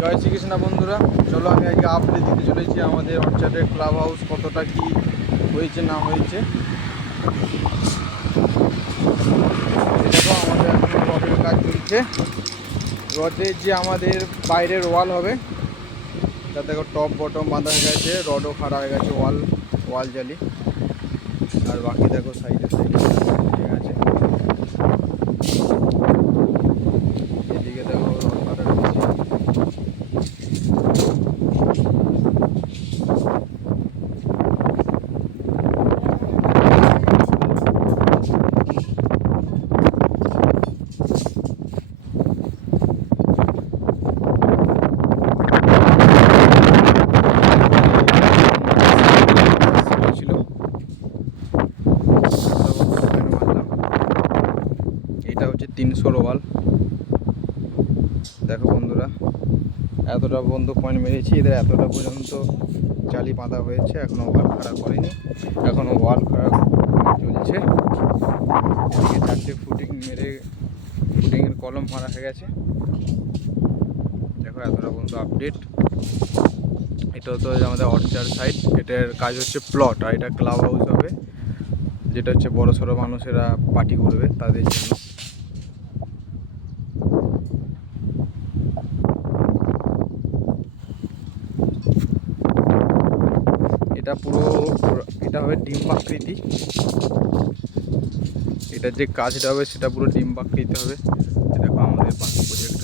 জয় শ্রীকৃষ্ণ বন্ধুরা, চলো আমি আজকে আপডেট দিতে চলেছি আমাদের অর্চার্ডের ক্লাব হাউস কতটা কি হয়েছে না হয়েছে। দেখো আমাদের এখন রডের কাজ চলছে। রডের যে আমাদের বাইরের ওয়াল হবে তা দেখো টপ বটম বাঁধা হয়ে গেছে, রডও খাড়া হয়ে গেছে, ওয়াল জালি। আর বাকি দেখো সাইডে সাইডে ঠিক আছে। এদিকে দেখো রড বাঁধা রয়েছে। ছিল এটা হচ্ছে 300 ওয়াল। দেখো বন্ধুরা, এতটা বন্ধু পয়েন্ট মেরেছি, এদের এতটা পর্যন্ত জালি বাঁধা হয়েছে, এখনও ওয়াল খাড়া করেনি, এখনও ওয়াল খাড়া চলছে। এদিকে 4টে ফুটিংয়ের কলম মারা হয়ে গেছে। দেখো এতটা বন্ধু আপডেট। এটা তো আমাদের অর্চার্ড সাইড, এটার কাজ হচ্ছে প্লট, আর এটা ক্লাব হাউস হবে, যেটা হচ্ছে বড় সড়ো মানুষেরা পার্টি করবে তাদের জন্য। এটা হবে ডিম্বাকৃতি। এটার যে কাজটা হবে সেটা পুরো ডিম্বাকৃতি হবে। দেখো আমাদের বাকি প্রজেক্ট